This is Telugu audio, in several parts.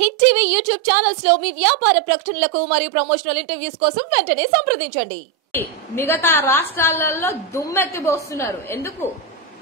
హిట్ టీవీ యూట్యూబ్ ఛానల్స్ లో మీ వ్యాపార ప్రకటనలకు మరియు ప్రమోషనల్ ఇంటర్వ్యూస్ కోసం వెంటనే సంప్రదించండి. మిగతా రాష్ట్రాలలో దుమ్మెత్తిపోస్తున్నారు. ఎందుకు?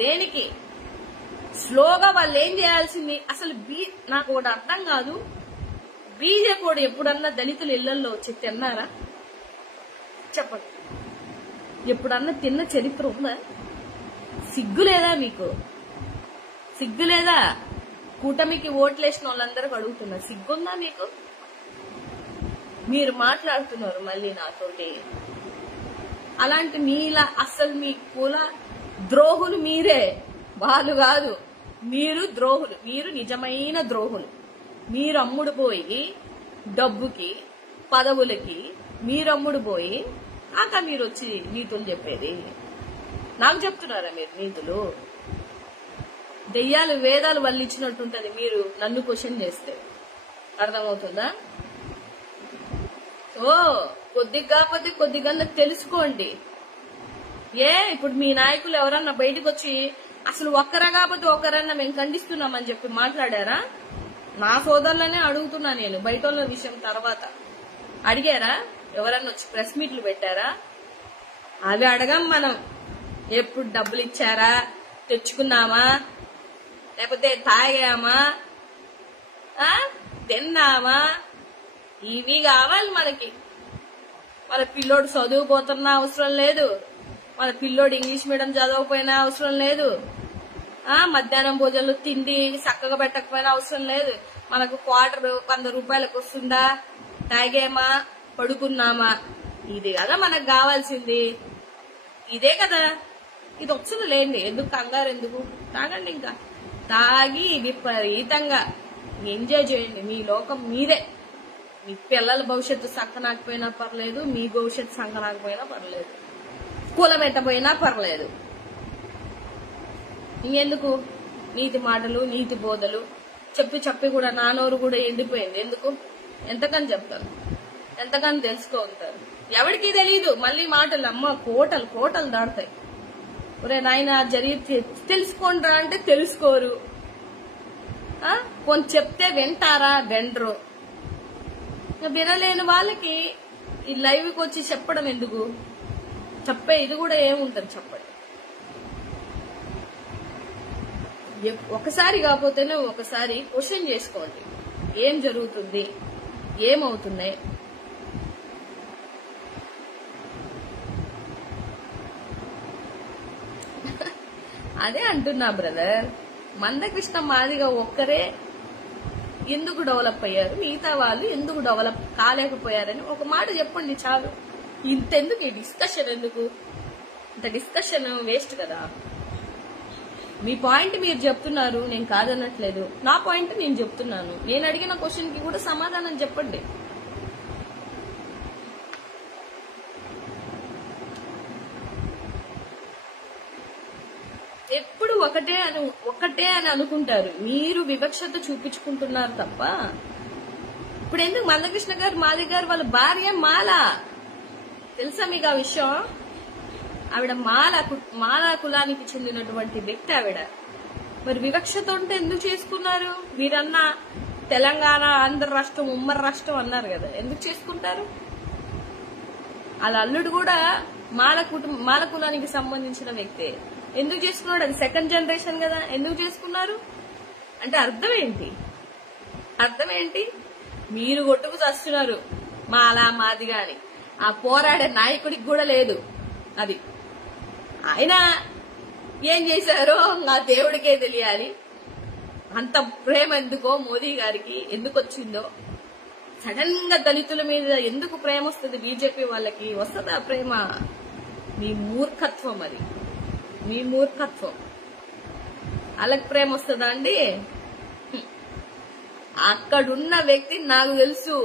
దేనికి? స్లోగా వాళ్ళు ఏం చేయాల్సింది? అసలు నాకు ఒకటి అర్థం కాదు. బీజేపీ ఎప్పుడన్నా దళితుల ఇళ్లలో వచ్చి తిన్నారా? చెప్పండి. ఎప్పుడన్నా తిన్న చరిత్ర ఉందా? సిగ్గు లేదా మీకు? సిగ్గు లేదా? కూటమికి ఓట్లేసిన వాళ్ళందరికీ అడుగుతున్నారు, సిగ్గుందా మీకు? మీరు మాట్లాడుతున్నారు మళ్ళీ నాతోటి. అలాంటి మీలా అసలు మీ కుల ద్రోహులు మీరే, వాళ్ళు కాదు. మీరు ద్రోహులు, మీరు నిజమైన ద్రోహులు. మీరు అమ్ముడు పోయి డబ్బుకి పదవులకి మీరు అమ్ముడు పోయి ఆక మీరు వచ్చి నీతులు చెప్పేది నాకు చెప్తున్నారా? మీరు నీతులు దెయ్యాలు వేదాలు వల్లించినట్టుంటది మీరు నన్ను క్వశ్చన్ చేస్తే. అర్థమవుతుందా? ఓ కొద్దిగా తెలుసుకోండి. ఇప్పుడు మీ నాయకులు ఎవరన్నా బయటకు వచ్చి అసలు ఒక్కరా కాకపోతే ఒకరన్నా మేము ఖండిస్తున్నామని చెప్పి మాట్లాడారా? నా సోదరులనే అడుగుతున్నా నేను, బయట వాళ్ళ విషయం తర్వాత. అడిగారా? ఎవరన్నా వచ్చి ప్రెస్ మీట్లు పెట్టారా? అవి అడగం మనం. ఎప్పుడు డబ్బులు ఇచ్చారా, తెచ్చుకున్నామా, లేకపోతే తాగామా, తిన్నామా, ఇవి కావాలి మనకి. మన పిల్లోడు చదువుపోతున్నా అవసరం లేదు, మన పిల్లోడు ఇంగ్లీష్ మీడియం చదవకపోయినా అవసరం లేదు, మధ్యాహ్నం భోజనాలు తిండి చక్కగా పెట్టకపోయినా అవసరం లేదు. మనకు క్వార్టర్ 100 రూపాయలకు వస్తుందా, తాగేమా, పడుకున్నామా, ఇది కదా మనకు కావాల్సింది. ఇదే కదా. ఇది వచ్చును లేండి, ఎందుకు కంగారు? ఎందుకు? తాగండి, ఇంకా తాగి విపరీతంగా ఎంజాయ్ చేయండి. మీ లోకం మీదే. మీ పిల్లల భవిష్యత్తు సక్కనాకపోయినా పర్లేదు, మీ భవిష్యత్తు సంకనాకపోయినా పర్లేదు, కులం ఎట్టపోయినా పర్లేదు. ఇంకెందుకు నీతి మాటలు, నీతి బోధలు చెప్పి కూడా నా నోరు కూడా ఎండిపోయింది. ఎందుకు? ఎంతకని చెప్తారు, ఎంతకని తెలుసుకోగలుగుతారు? ఎవరికి తెలియదు. మళ్ళీ మాటలు అమ్మ కోటలు దాడతాయి. ఒరే నాయన జరిగి తెలుసుకోండ్రా అంటే తెలుసుకోరు. కొంచెం చెప్తే వింటారా? వినరు. వినలేని వాళ్ళకి ఈ లైవ్కి వచ్చి చెప్పడం ఎందుకు? చెప్పే ఇది కూడా ఏముంటది చెప్పండి. ఒకసారి కాకపోతేనే ఒకసారి క్వశ్చన్ చేసుకోండి. ఏం జరుగుతుంది, ఏమవుతున్నాయి? అదే అంటున్నా బ్రదర్. మందకృష్ణ మాదిగా ఒక్కరే ఎందుకు డెవలప్ అయ్యారు, మిగతా వాళ్ళు ఎందుకు డెవలప్ కాలేకపోయారని ఒక మాట చెప్పండి చాలు. ఇంతెందుకు ఈ డిస్కషన్? ఎందుకు ఇంత డిస్కషన్? వేస్ట్ కదా. మీ పాయింట్ మీరు చెప్తున్నారు, నేను కాదనట్లేదు. నా పాయింట్ నేను చెప్తున్నాను. నేను అడిగిన క్వశ్చన్ కి కూడా సమాధానం చెప్పండి. ఎప్పుడు ఒకటే అని అనుకుంటారు. మీరు వివక్షత చూపించుకుంటున్నారు తప్ప. ఇప్పుడు ఎందుకు మందకృష్ణ గారు, మాది గారు వాళ్ళ భార్య మాల, తెలుసా మీకు ఆ విషయం? ఆవిడ మాల కులానికి చెందినటువంటి వ్యక్తి ఆవిడ. మరి వివక్షత ఉంటే ఎందుకు చేసుకున్నారు? మీరన్నా తెలంగాణ, ఆంధ్ర రాష్ట్రం, ఉమ్మడి రాష్ట్రం అన్నారు కదా, ఎందుకు చేసుకుంటారు? వాళ్ళ అల్లుడు కూడా మాల కులానికి సంబంధించిన వ్యక్తే. ఎందుకు చేసుకున్నాడు? అది సెకండ్ జనరేషన్ కదా. ఎందుకు చేసుకున్నారు అంటే అర్థం ఏంటి? మీరు కొట్టుకు చస్తున్నారు మాది గాని. ఆ పోరాడే నాయకుడికి కూడా లేదు అది. ఆయన ఏం చేశారో నా దేవుడికే తెలియాలి. అంత ప్రేమ ఎందుకో మోదీ గారికి ఎందుకు వచ్చిందో. సడన్ గా దళితుల మీద ఎందుకు ప్రేమ వస్తుంది బీజేపీ వాళ్ళకి? వస్తుందా ప్రేమ? మీ మూర్ఖత్వం అది, మీ మూర్ఖత్వం. వాళ్ళకి ప్రేమ వస్తుందా అండి? అక్కడున్న వ్యక్తి నాకు తెలుసు,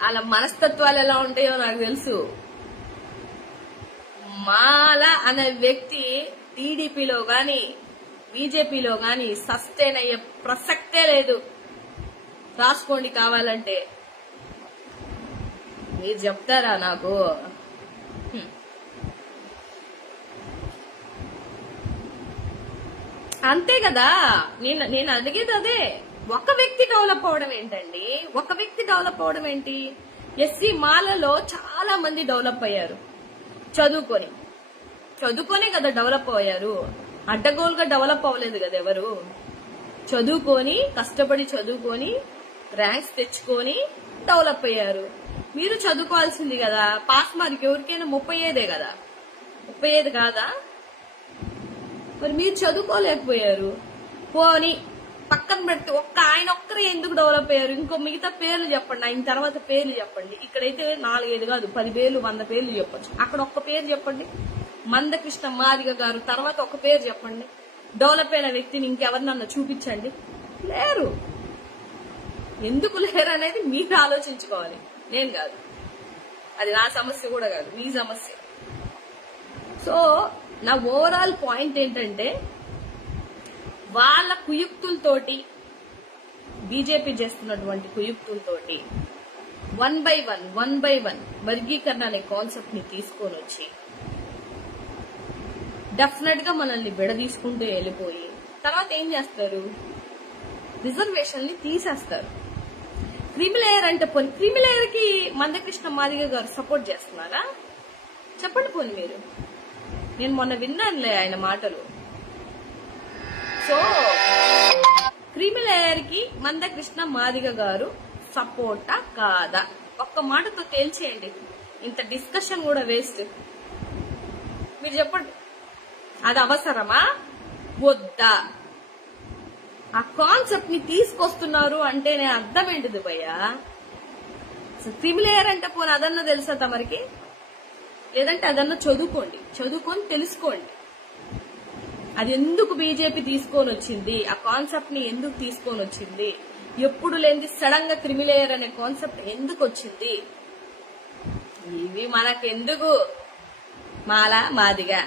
వాళ్ళ మనస్తత్వాలు ఎలా ఉంటాయో నాకు తెలుసు. మాల అనే వ్యక్తి టీడీపీలో గాని బీజేపీలో గాని సస్టైన్ అయ్యే ప్రసక్తే లేదు. రాసుకోండి కావాలంటే. మీరు చెప్తారా నాకు? అంతే కదా. నేను అడిగేది అదే. ఒక వ్యక్తి డెవలప్ అవడం ఏంటండి? ఒక వ్యక్తి డెవలప్ అవడం ఏంటి? ఎస్సీ మాలలో చాలా మంది డెవలప్ అయ్యారు చదువుకొనే కదా డెవలప్ అయ్యారు. అడ్డగోలుగా డెవలప్ అవ్వలేదు కదా ఎవరు. చదువుకొని కష్టపడి చదువుకొని ర్యాంక్స్ తెచ్చుకొని డెవలప్ అయ్యారు. మీరు చదువుకోవాల్సింది కదా. పాస్ మార్క్ ఎవరికైనా 35 కదా, 35 కాదా? మరి మీరు చదువుకోలేకపోయారు. పోనీ పక్కన పెడితే ఆయన ఒక్కరే ఎందుకు డెవలప్ అయ్యారు? ఇంకో మిగతా పేర్లు చెప్పండి, ఆయన తర్వాత పేర్లు చెప్పండి. ఇక్కడైతే 4-5 కాదు 10 పేర్లు 100 పేర్లు చెప్పొచ్చు. అక్కడ ఒక్క పేరు చెప్పండి. మందకృష్ణ మాదిగ గారు తర్వాత ఒక పేరు చెప్పండి. డెవలప్ అయిన వ్యక్తిని ఇంకెవరినన్నా చూపించండి. లేరు. ఎందుకు లేరు అనేది మీరు ఆలోచించుకోవాలి, నేను కాదు. అది నా సమస్య కూడా కాదు, మీ సమస్య. సో నా ఓవరాల్ పాయింట్ ఏంటంటే, వాళ్ళ కుయుక్తులతోటి, బీజేపీ చేస్తున్నటువంటి కుయుక్తులతోటి వన్ బై వన్ వర్గీకరణ అనే కాన్సెప్ట్ ని తీసుకొని వచ్చి డెఫినెట్ గా మనల్ని విడదీసుకుంటూ వెళ్ళిపోయి తర్వాత ఏం చేస్తారు? రిజర్వేషన్ ని తీసేస్తారు. క్రిమిలేయర్ అంటే పోనీ క్రిమిలేయర్ కి మందకృష్ణ మాదిగ గారు సపోర్ట్ చేస్తున్నారా? చెప్పండి పోనీ మీరు. నేను మొన్న విన్నానులే ఆయన మాటలు. సో క్రిమిలేయర్ కి మందకృష్ణ మాదిగ గారు సపోర్టా కాదా? ఒక్క మాటతో తేల్చేయండి. ఇంత డిస్కషన్ కూడా వేస్ట్. మీరు చెప్పండి, అది అవసరమా వద్దా? ఆ కాన్సెప్ట్ ని తీసుకొస్తున్నారు అంటే నేను అర్థం ఏంటిది భయ్యా? క్రిమిలేయర్ అంటే పోనీ అదన్నా తెలుసా తమరికి? లేదంటే అదన్నా చదువుకొని తెలుసుకోండి. అది ఎందుకు బీజేపీ తీసుకొని వచ్చింది, ఆ కాన్సెప్ట్ ని ఎందుకు తీసుకొని వచ్చింది, ఎప్పుడు లేని సడన్ గా క్రిమిలేయర్ అనే కాన్సెప్ట్ ఎందుకు వచ్చింది, ఇవి మనకెందుకు? మాదిగా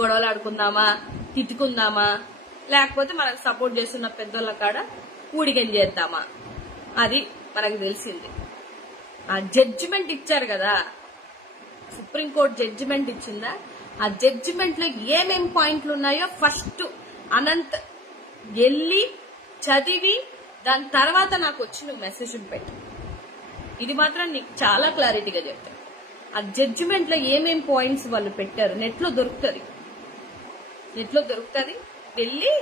గొడవలు ఆడుకుందామా, తిట్టుకుందామా, లేకపోతే మనకు సపోర్ట్ చేస్తున్న పెద్దోళ్ళ కాడ ఊడిగం చేద్దామా, అది మనకు తెలిసింది. ఆ జడ్జిమెంట్ ఇచ్చారు కదా, సుప్రీంకోర్టు జడ్జిమెంట్ ఇచ్చిందా? ఆ జడ్జిమెంట్ లో ఏమేం పాయింట్లు ఉన్నాయో ఫస్ట్ అనంత్ వెళ్ళి చదివి దాని తర్వాత నాకు వచ్చి నువ్వు మెసేజ్ పెట్టు. ఇది మాత్రం నీకు చాలా క్లారిటీగా చెప్తాను. ఆ జడ్జిమెంట్ లో ఏమేం పాయింట్స్ వాళ్ళు పెట్టారు నెట్ లో దొరుకుతుంది. వెళ్ళి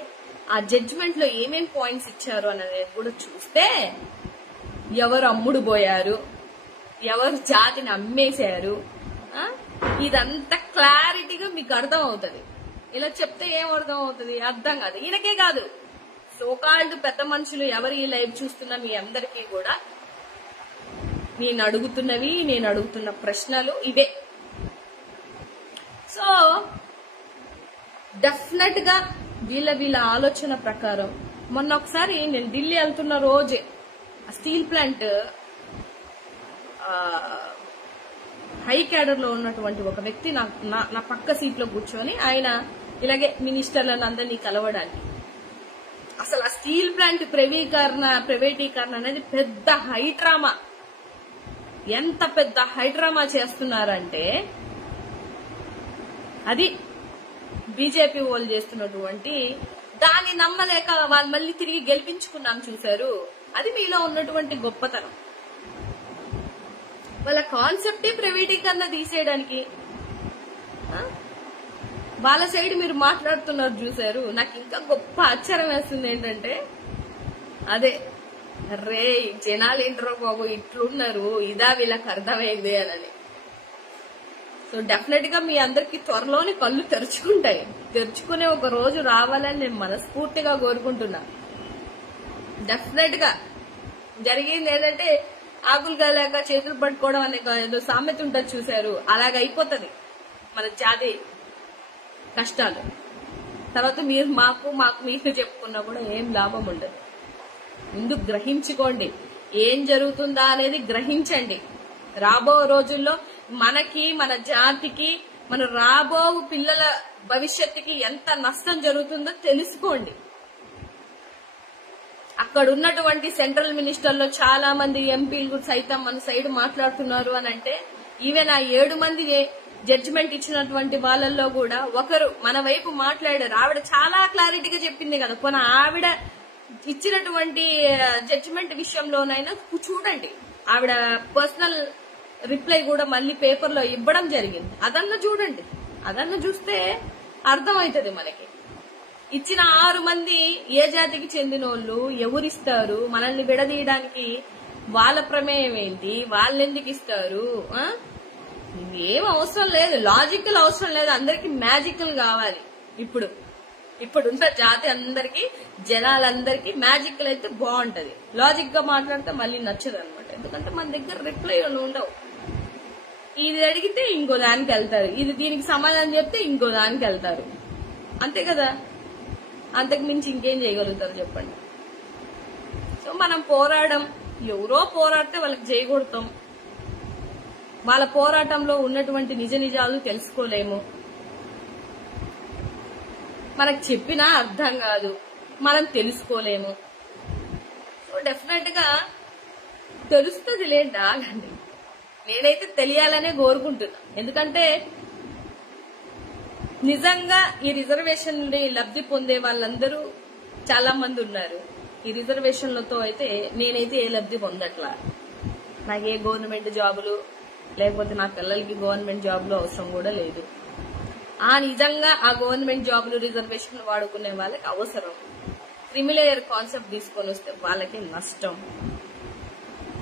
ఆ జడ్జిమెంట్ లో ఏమేం పాయింట్స్ ఇచ్చారు అనేది కూడా చూస్తే ఎవరు అమ్ముడు పోయారు, ఎవరు జాతిని అమ్మేశారు, ఇదంతా క్లారిటీగా మీకు అర్థం అవుతుంది. ఇలా చెప్తే ఏం అర్థం అవుతుంది? అర్థం కాదు. ఈయనకే కాదు, సోకాల్డ్ పెద్ద మనుషులు ఎవరు ఈ లైవ్ చూస్తున్నా మీ అందరికీ కూడా నేను అడుగుతున్న ప్రశ్నలు ఇవే. సో డెఫినెట్ గా వీళ్ళ ఆలోచన ప్రకారం మొన్న ఒకసారి నేను ఢిల్లీ వెళ్తున్న రోజే ఆ స్టీల్ ప్లాంట్ హై క్యాడర్ లో ఉన్నటువంటి ఒక వ్యక్తి నా పక్క సీట్ లో కూర్చొని ఆయన ఇలాగే మినిస్టర్లను అందరినీ కలవడానికి, అసలు ఆ స్టీల్ ప్లాంట్ ప్రైవేటీకరణ అనేది పెద్ద హైడ్రామా. ఎంత పెద్ద హైడ్రామా చేస్తున్నారంటే అది బీజేపీ వాళ్ళు చేస్తున్నటువంటి దాన్ని నమ్మలేక వాళ్ళు మళ్ళీ తిరిగి గెలిపించుకున్నాం చూశారు. అది మీలో ఉన్నటువంటి గొప్పతనం. వాళ్ళ కాన్సెప్టే ప్రైవేటీకరణ తీసేయడానికి వాళ్ళ సైడ్ మీరు మాట్లాడుతున్నారు చూశారు. నాకు ఇంకా గొప్ప ఆశ్చర్యం వేస్తుంది ఏంటంటే, అదే రే జనాలు ఏంట్రో బాబు ఇట్లున్నారు, ఇదా వీళ్ళకి అర్థమైంది అని. సో డెఫినెట్ గా మీ అందరికి త్వరలోనే కళ్ళు తెరుచుకునే ఒక రోజు రావాలని నేను మనస్ఫూర్తిగా కోరుకుంటున్నా. డెఫినెట్ గా జరిగింది ఏంటంటే, ఆకులు కాలేక చేతులు పట్టుకోవడం అనే ఏదో సామెత ఉంటుంది చూశారు, అలాగైపోతుంది మన జాతి కష్టాలు. తర్వాత మీరు మాకు మీరు చెప్పుకున్నా కూడా ఏం లాభం ఉండదు. ముందు గ్రహించుకోండి, ఏం జరుగుతుందా అనేది గ్రహించండి. రాబో రోజుల్లో మనకి, మన జాతికి, మన రాబో పిల్లల భవిష్యత్తుకి ఎంత నష్టం జరుగుతుందో తెలుసుకోండి. అక్కడ ఉన్నటువంటి సెంట్రల్ మినిస్టర్లో చాలా మంది ఎంపీలు సైతం మన సైడ్ మాట్లాడుతున్నారు అని అంటే, ఈవెన్ ఆ 7 మంది జడ్జిమెంట్ ఇచ్చినటువంటి వాళ్ళల్లో కూడా ఒకరు మన వైపు మాట్లాడారు. ఆవిడ చాలా క్లారిటీగా చెప్పింది కదా. పోనీ ఆవిడ ఇచ్చినటువంటి జడ్జిమెంట్ విషయంలోనైనా చూడండి. ఆవిడ పర్సనల్ రిప్లై కూడా మళ్ళీ పేపర్లో ఇవ్వడం జరిగింది. అదన్నా చూడండి. అదన్నా చూస్తే అర్థమవుతుంది మనకి. ఇచ్చిన 6 మంది ఏ జాతికి చెందినోళ్ళు, ఎవరిస్తారు, మనల్ని విడదీయడానికి వాళ్ళ ప్రమేయం ఏంటి, వాళ్ళెందుకు ఇస్తారు? ఏం అవసరం లేదు, లాజికల్ అవసరం లేదు, అందరికి మ్యాజికల్ కావాలి. ఇప్పుడున్న జాతి అందరికి, జనాలందరికీ మ్యాజికల్ అయితే బాగుంటది. లాజిక్ గా మాట్లాడితే మళ్ళీ నచ్చదు అనమాట. ఎందుకంటే మన దగ్గర రిప్లైలు ఉండవు. ఇది అడిగితే ఇంకో దానికి వెళ్తారు, ఇది దీనికి సమాధానం చెప్తే ఇంకో దానికి వెళ్తారు. అంతే కదా, అంతకు మించి ఇంకేం చేయగలుగుతారు చెప్పండి. సో మనం ఎవరో పోరాడితే వాళ్ళకి చేయకూడతాం. వాళ్ళ పోరాటంలో ఉన్నటువంటి నిజ నిజాలు తెలుసుకోలేము. మనకు చెప్పినా అర్థం కాదు, మనం తెలుసుకోలేము. సో డెఫినెట్ గా తెలుస్తుంది లేండి, ఆగండి. నేనైతే తెలియాలనే కోరుకుంటున్నా. ఎందుకంటే నిజంగా ఈ రిజర్వేషన్ నుండి లబ్ధి పొందే వాళ్ళందరూ చాలా మంది ఉన్నారు. ఈ రిజర్వేషన్లతో అయితే నేనైతే ఏ లబ్ధి పొందట్లా. నాకు ఏ గవర్నమెంట్ జాబులు, లేకపోతే నా పిల్లలకి గవర్నమెంట్ జాబులు అవసరం కూడా లేదు. నిజంగా ఆ గవర్నమెంట్ జాబులు, రిజర్వేషన్లు వాడుకునే వాళ్ళకి అవసరం. క్రిమిలేయర్ కాన్సెప్ట్ తీసుకొని వస్తే వాళ్ళకి నష్టం.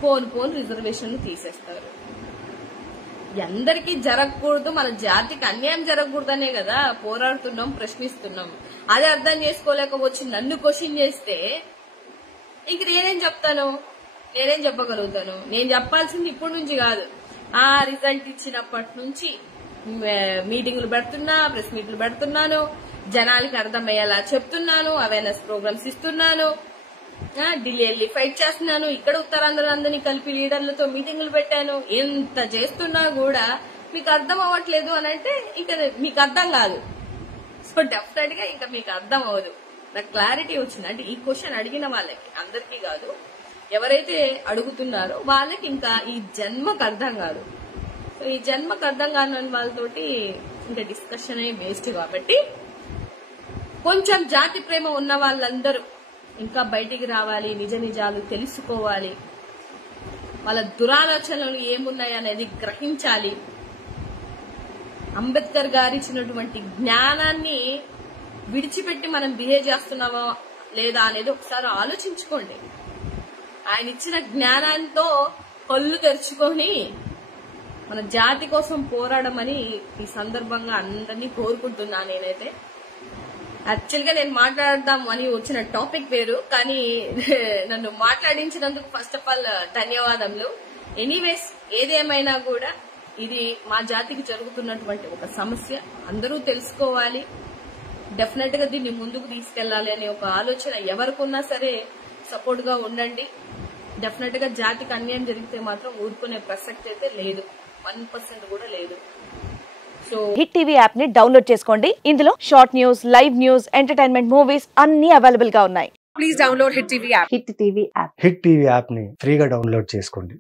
పోను రిజర్వేషన్లు తీసేస్తారు. అందరికీ జరగకూడదు, మన జాతికి అన్యాయం జరగకూడదనే కదా పోరాడుతున్నాం, ప్రశ్నిస్తున్నాం. అదే అర్థం చేసుకోలేక వచ్చి నన్ను క్వశ్చన్ చేస్తే ఇంక నేనేం చెప్తాను, నేనేం చెప్పగలుగుతాను? నేను చెప్పాల్సింది ఇప్పటి నుంచి కాదు, రిజల్ట్ ఇచ్చినప్పటి నుంచి మీటింగ్లు పెడుతున్నా, ప్రెస్ మీట్లు పెడుతున్నాను, జనాలకి అర్థమయ్యేలా చెప్తున్నాను, అవేర్నెస్ ప్రోగ్రామ్స్ ఇస్తున్నాను, ఢిల్లీ వెళ్ళి ఫైట్ చేస్తున్నాను, ఇక్కడ ఉత్తరాంధ్రులందరినీ కలిపి లీడర్లతో మీటింగులు పెట్టాను. ఎంత చేస్తున్నా కూడా మీకు అర్థం అవ్వట్లేదు అని అంటే ఇంకా మీకు అర్థం కాదు. సో డెఫినెట్ గా ఇంకా మీకు అర్థం అవ్వదు. నాకు క్లారిటీ వచ్చింది. అంటే ఈ క్వశ్చన్ అడిగిన వాళ్ళకి, అందరికీ కాదు, ఎవరైతే అడుగుతున్నారో వాళ్ళకి ఇంకా ఈ జన్మకు అర్థం కాదు. సో ఈ జన్మకు అర్థం కాని వాళ్ళతోటి ఇంకా డిస్కషన్ వేస్ట్. కాబట్టి కొంచెం జాతి ప్రేమ ఉన్న వాళ్ళందరూ ఇంకా బయటికి రావాలి, నిజ నిజాలు తెలుసుకోవాలి, వాళ్ళ దురాలోచనలు ఏమున్నాయి అనేది గ్రహించాలి. అంబేద్కర్ గారు ఇచ్చినటువంటి జ్ఞానాన్ని విడిచిపెట్టి మనం బిహేవ్ చేస్తున్నామా లేదా అనేది ఒకసారి ఆలోచించుకోండి. ఆయన ఇచ్చిన జ్ఞానంతో కళ్ళు తెరుచుకొని మన జాతి కోసం పోరాడమని ఈ సందర్భంగా అందరినీ కోరుకుంటున్నా. నేనైతే యాక్చువల్ గా నేను మాట్లాడదాం అని వచ్చిన టాపిక్ వేరు, కానీ నన్ను మాట్లాడించినందుకు ఫస్ట్ ఆఫ్ ఆల్ ధన్యవాదములు. ఎనీవేస్, ఏదేమైనా కూడా ఇది మా జాతికి జరుగుతున్నటువంటి ఒక సమస్య, అందరూ తెలుసుకోవాలి. డెఫినెట్ గా దీన్ని ముందుకు తీసుకెళ్లాలి అనే ఒక ఆలోచన ఎవరికున్నా సరే సపోర్ట్ గా ఉండండి. డెఫినెట్ గా జాతికి అన్యాయం జరిగితే మాత్రం ఊరుకునే ప్రసక్తి అయితే లేదు, 1% కూడా లేదు. సో హిట్ టీవీ యాప్ ని డౌన్లోడ్ చేసుకోండి. ఇందులో short news, live news, entertainment movies అన్ని అవైలబుల్ గా ఉన్నాయి. Please download hit TV app. Hit TV app ని ఫ్రీగా డౌన్లోడ్ చేసుకోండి.